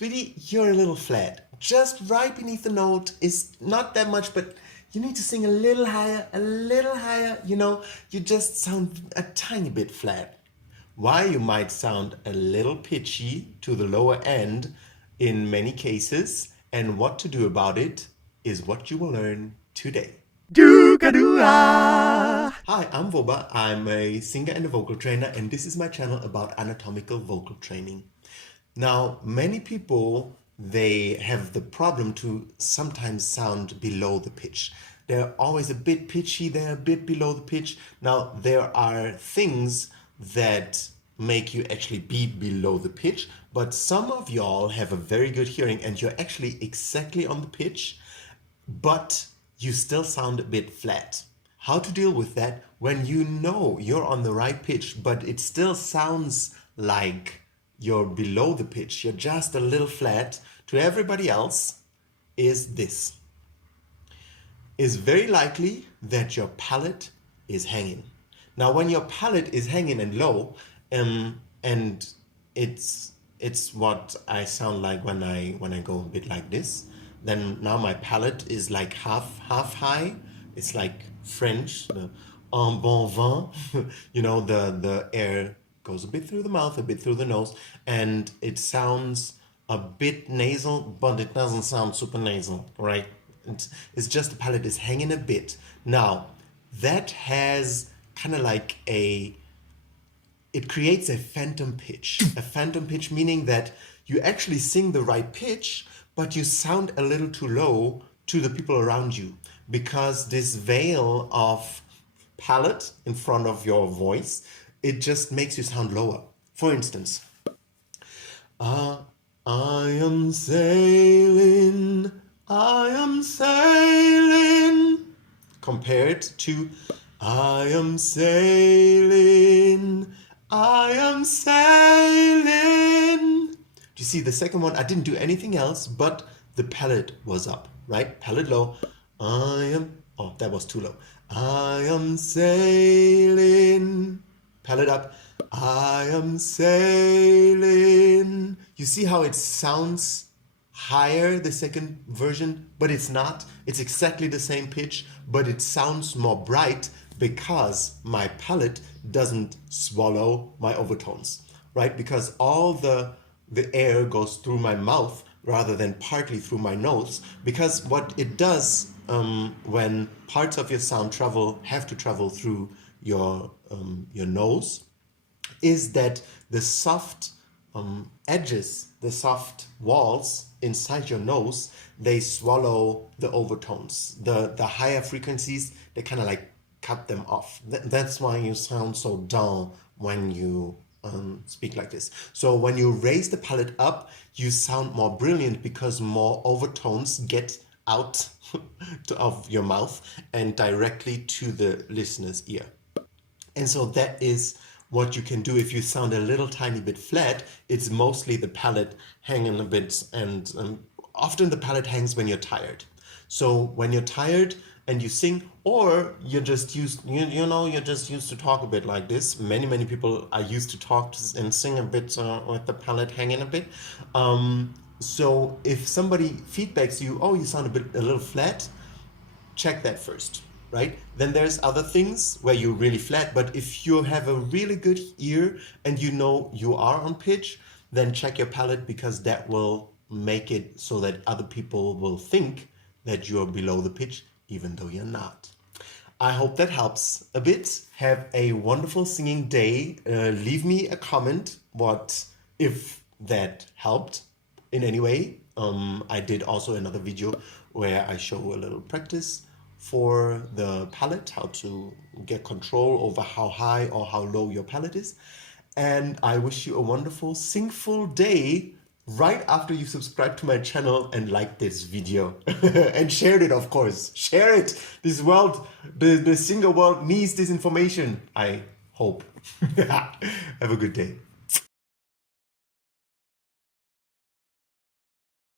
Sweetie, you're a little flat. Just right beneath the note is not that much, but you need to sing a little higher, you just sound a tiny bit flat. Why you might sound a little pitchy to the lower end in many cases, and what to do about it is what you will learn today. Hi, I'm Voba. I'm a singer and a vocal trainer, and this is my channel about anatomical vocal training. Now, many people, they have the problem to sometimes sound below the pitch. They're always a bit pitchy, they're a bit below the pitch. Now, there are things that make you actually be below the pitch, but some of y'all have a very good hearing and you're actually exactly on the pitch, but you still sound a bit flat. How to deal with that when you know you're on the right pitch, but it still sounds like you're below the pitch, you're just a little flat to everybody else, is this. It's very likely that your palate is hanging. Now, when your palate is hanging and low, and it's what I sound like when I go a bit like this, then now my palate is like half high. It's like French, the un bon vin, the air goes a bit through the mouth, a bit through the nose, and it sounds a bit nasal, but it doesn't sound super nasal, right? It's just the palate is hanging a bit. Now, that has kind of like it creates a phantom pitch. A phantom pitch meaning that you actually sing the right pitch, but you sound a little too low to the people around you because this veil of palate in front of your voice, it just makes you sound lower. For instance, I am sailing, compared to I am sailing. Do you see the second one? I didn't do anything else, but the palate was up, right? Palate low. That was too low. I am sailing. Palate up. I am sailing. You see how it sounds higher, the second version, but it's not. It's exactly the same pitch, but it sounds more bright because my palate doesn't swallow my overtones, right? Because all the air goes through my mouth rather than partly through my nose, because what it does when parts of your sound have to travel through your nose, is that the soft edges, the soft walls inside your nose, they swallow the overtones. The higher frequencies, they kind of like cut them off. That's why you sound so dull when you speak like this. So when you raise the palate up, you sound more brilliant because more overtones get out of your mouth and directly to the listener's ear. And so that is what you can do if you sound a little tiny bit flat. It's mostly the palate hanging a bit, and often the palate hangs when you're tired. So when you're tired and you sing, or you're just used, you're just used to talk a bit like this. Many people are used to talk and sing a bit with the palate hanging a bit. So if somebody feedbacks you, oh, you sound a little flat, check that first, right? Then there's other things where you're really flat, but if you have a really good ear and you know you are on pitch, then check your palate, because that will make it so that other people will think that you're below the pitch, even though you're not. I hope that helps a bit. Have a wonderful singing day. Leave me a comment if that helped in any way. I did also another video where I show a little practice for the palate, how to get control over how high or how low your palate is. And I wish you a wonderful singful day right after you subscribe to my channel and like this video and share it, of course. Share it. This world, the singer world needs this information, I hope. Have a good day.